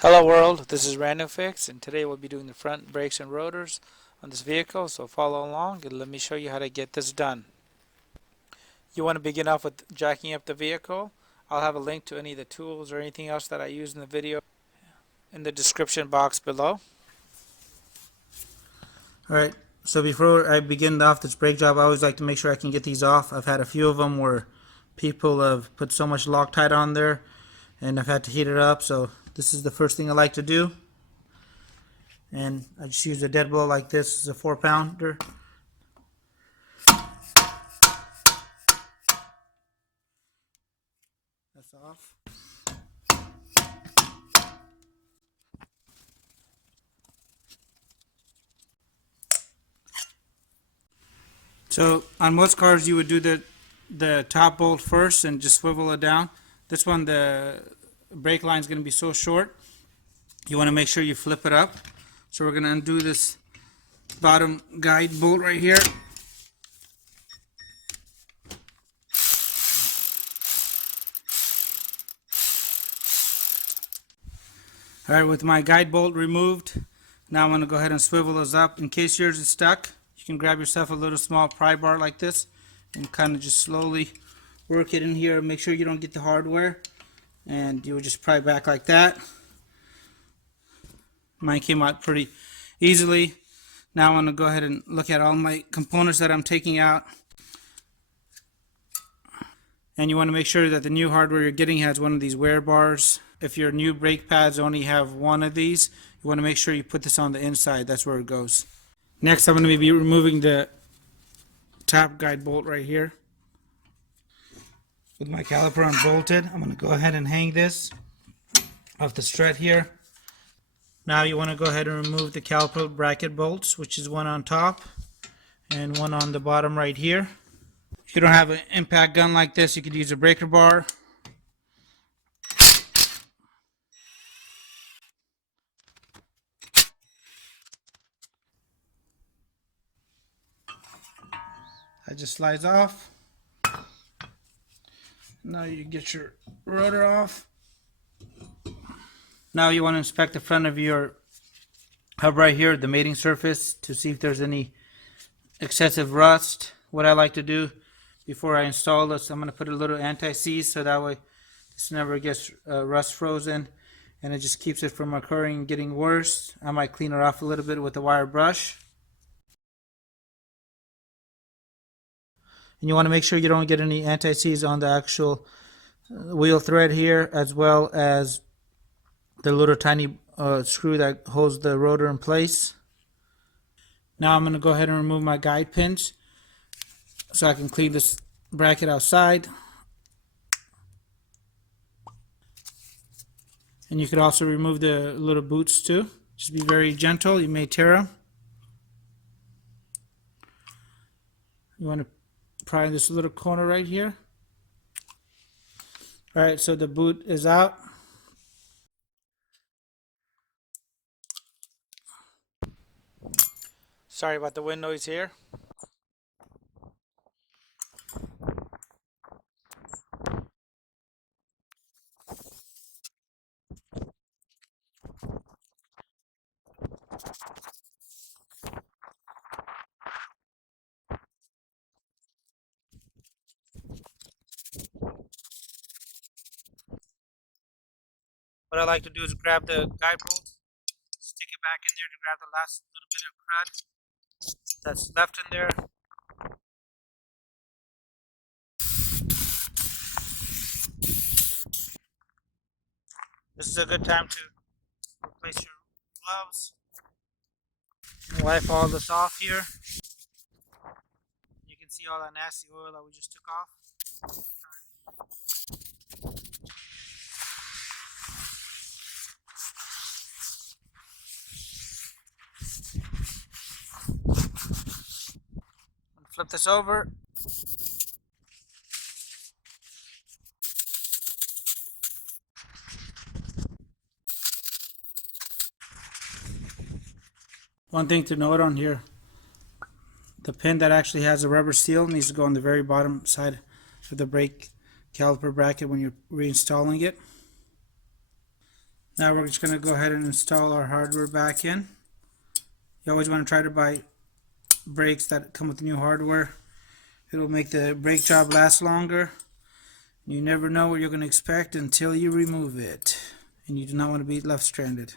Hello world, this is RandomFIX, and today we'll be doing the front brakes and rotors on this vehicle, so follow along and let me show you how to get this done. You want to begin off with jacking up the vehicle. I'll have a link to any of the tools or anything else that I use in the video in the description box below. Alright, so before I begin off this brake job, I always like to make sure I can get these off. I've had a few of them where people have put so much Loctite on there and I've had to heat it up, so this is the first thing I like to do. And I just use a dead blow like this. It's a 4-pounder. That's off. So on most cars you would do the top bolt first and just swivel it down. This one, the brake line is going to be so short, you want to make sure you flip it up. So we're going to undo this bottom guide bolt right here. Alright, with my guide bolt removed, now I'm going to go ahead and swivel those up. In case yours is stuck, you can grab yourself a little small pry bar like this and kind of just slowly work it in here. Make sure you don't get the hardware, and you would just pry back like that. Mine came out pretty easily. Now I'm going to go ahead and look at all my components that I'm taking out. And you want to make sure that the new hardware you're getting has one of these wear bars. If your new brake pads only have one of these, you want to make sure you put this on the inside. That's where it goes. Next, I'm going to be removing the top guide bolt right here. With my caliper unbolted, I'm going to go ahead and hang this off the strut here. Now you want to go ahead and remove the caliper bracket bolts, which is one on top and one on the bottom right here. If you don't have an impact gun like this, you could use a breaker bar. That just slides off. Now you get your rotor off. Now you want to inspect the front of your hub right here, the mating surface, to see if there's any excessive rust. What I like to do before I install this, I'm going to put a little anti-seize so that way this never gets rust frozen and it just keeps it from occurring and getting worse. I might clean it off a little bit with a wire brush. And you want to make sure you don't get any anti-seize on the actual wheel thread here, as well as the little tiny screw that holds the rotor in place. Now I'm going to go ahead and remove my guide pins so I can clean this bracket outside. And you could also remove the little boots too. Just be very gentle, you may tear them. You want to pry this little corner right here. Alright, so the boot is out. Sorry about the wind noise here. What I like to do is grab the guide bolt, stick it back in there to grab the last little bit of crud that's left in there. This is a good time to replace your gloves. Wipe all this off here. You can see all that nasty oil that we just took off. Flip this over. One thing to note on here, the pin that actually has a rubber seal needs to go on the very bottom side of the brake caliper bracket when you're reinstalling it. Now we're just going to go ahead and install our hardware back in. You always want to try to buy brakes that come with new hardware. It'll make the brake job last longer. You never know what you're going to expect until you remove it. And you do not want to be left stranded.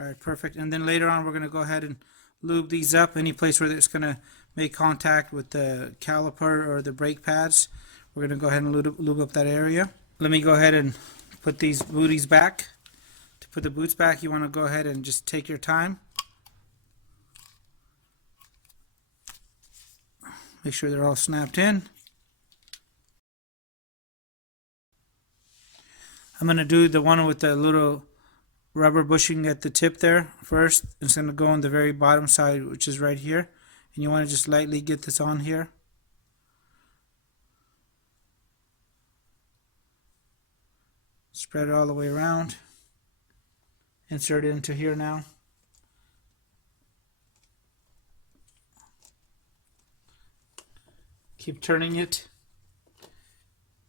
Alright, perfect. And then later on we're going to go ahead and lube these up. Any place where it's going to make contact with the caliper or the brake pads, we're going to go ahead and lube up that area. Let me go ahead and put these booties back. To put the boots back, you want to go ahead and just take your time. Make sure they're all snapped in. I'm going to do the one with the little rubber bushing at the tip there first. It's going to go on the very bottom side, which is right here. And you want to just lightly get this on here. Spread it all the way around. Insert it into here now. Keep turning it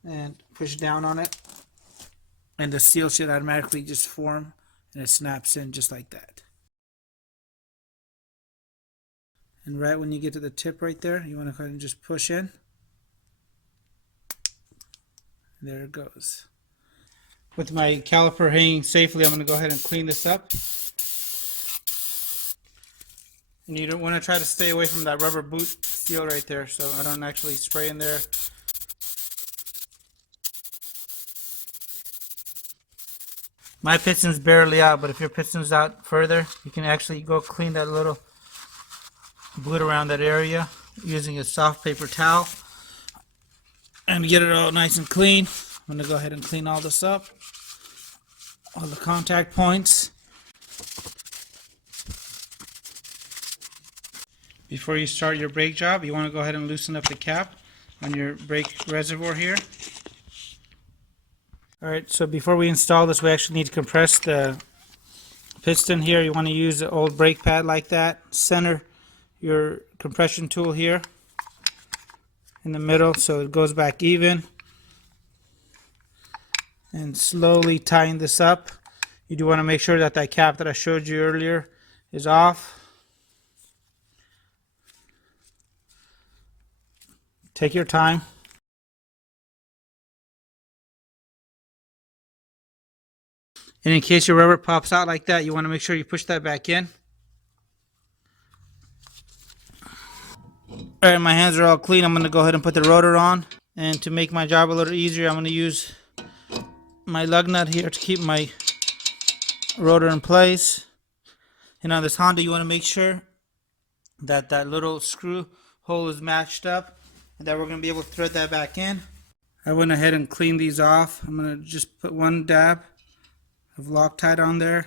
and push down on it, and the seal should automatically just form and it snaps in just like that. And right when you get to the tip right there, you want to go ahead and just push in. There it goes. With my caliper hanging safely, I'm going to go ahead and clean this up. And you don't want to try to stay away from that rubber boot seal right there, so I don't actually spray in there. My piston's barely out, but if your piston's out further, you can actually go clean that little boot around that area using a soft paper towel and get it all nice and clean. I'm going to go ahead and clean all this up, all the contact points. Before you start your brake job, you want to go ahead and loosen up the cap on your brake reservoir here. Alright, so before we install this, we actually need to compress the piston here. You want to use the old brake pad like that. Center your compression tool here in the middle so it goes back even. And slowly tighten this up. You do want to make sure that that cap that I showed you earlier is off. Take your time. And in case your rubber pops out like that, you want to make sure you push that back in. Alright, my hands are all clean. I'm going to go ahead and put the rotor on. And to make my job a little easier, I'm going to use my lug nut here to keep my rotor in place. And on this Honda, you want to make sure that that little screw hole is matched up, and that we're going to be able to thread that back in. I went ahead and cleaned these off. I'm going to just put one dab of Loctite on there.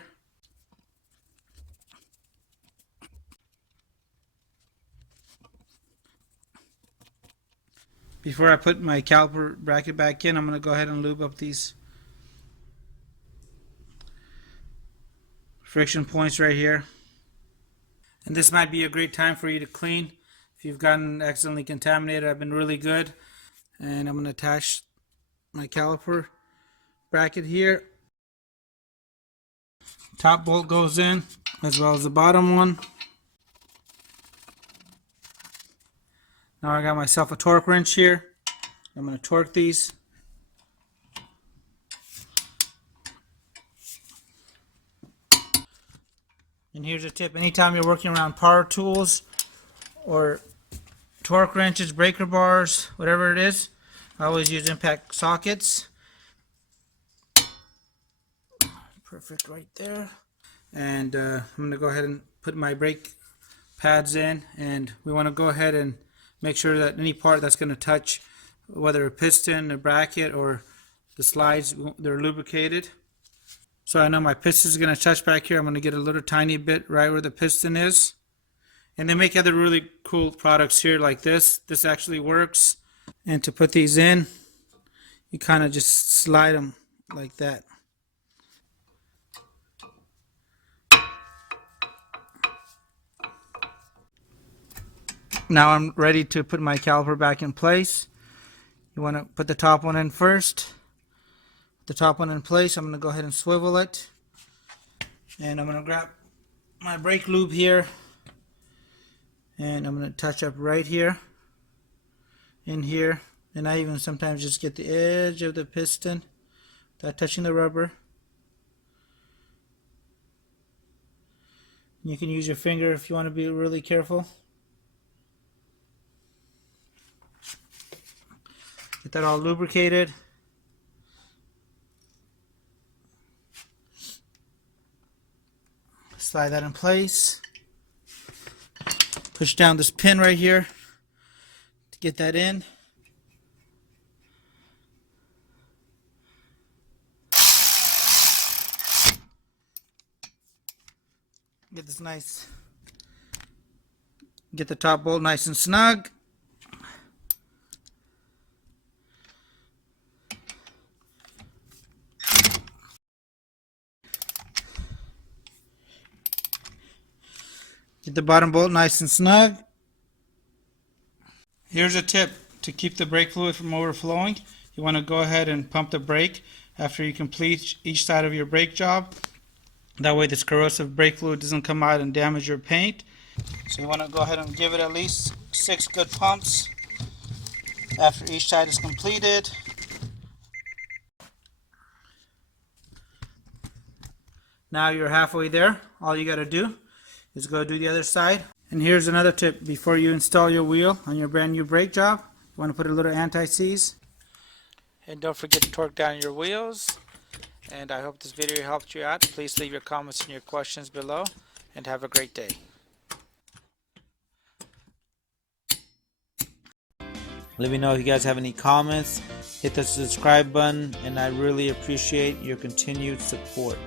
Before I put my caliper bracket back in, I'm going to go ahead and lube up these friction points right here. And this might be a great time for you to clean. If you've gotten accidentally contaminated, I've been really good. And I'm going to attach my caliper bracket here. Top bolt goes in, as well as the bottom one. Now I got myself a torque wrench here. I'm going to torque these. And here's a tip. Anytime you're working around power tools or torque wrenches, breaker bars, whatever it is, I always use impact sockets. Perfect right there. And I'm going to go ahead and put my brake pads in, and we want to go ahead and make sure that any part that's going to touch, whether a piston, a bracket, or the slides, they're lubricated. So I know my piston is going to touch back here. I'm going to get a little tiny bit right where the piston is. And they make other really cool products here like this. This actually works. And to put these in, you kind of just slide them like that. Now I'm ready to put my caliper back in place. You want to put the top one in first. The top one in place. I'm going to go ahead and swivel it. And I'm going to grab my brake lube here. And I'm going to touch up right here. In here. And I even sometimes just get the edge of the piston without touching the rubber. You can use your finger if you want to be really careful. Get that all lubricated. Slide that in place. Push down this pin right here to get that in. Get this nice, get the top bolt nice and snug. Get the bottom bolt nice and snug. Here's a tip to keep the brake fluid from overflowing. You want to go ahead and pump the brake after you complete each side of your brake job. That way this corrosive brake fluid doesn't come out and damage your paint. So you want to go ahead and give it at least 6 good pumps after each side is completed. Now you're halfway there. All you got to do is go do the other side. And here's another tip before you install your wheel on your brand new brake job. You want to put a little anti-seize. And don't forget to torque down your wheels. And I hope this video helped you out. Please leave your comments and your questions below. And have a great day. Let me know if you guys have any comments. Hit the subscribe button. And I really appreciate your continued support.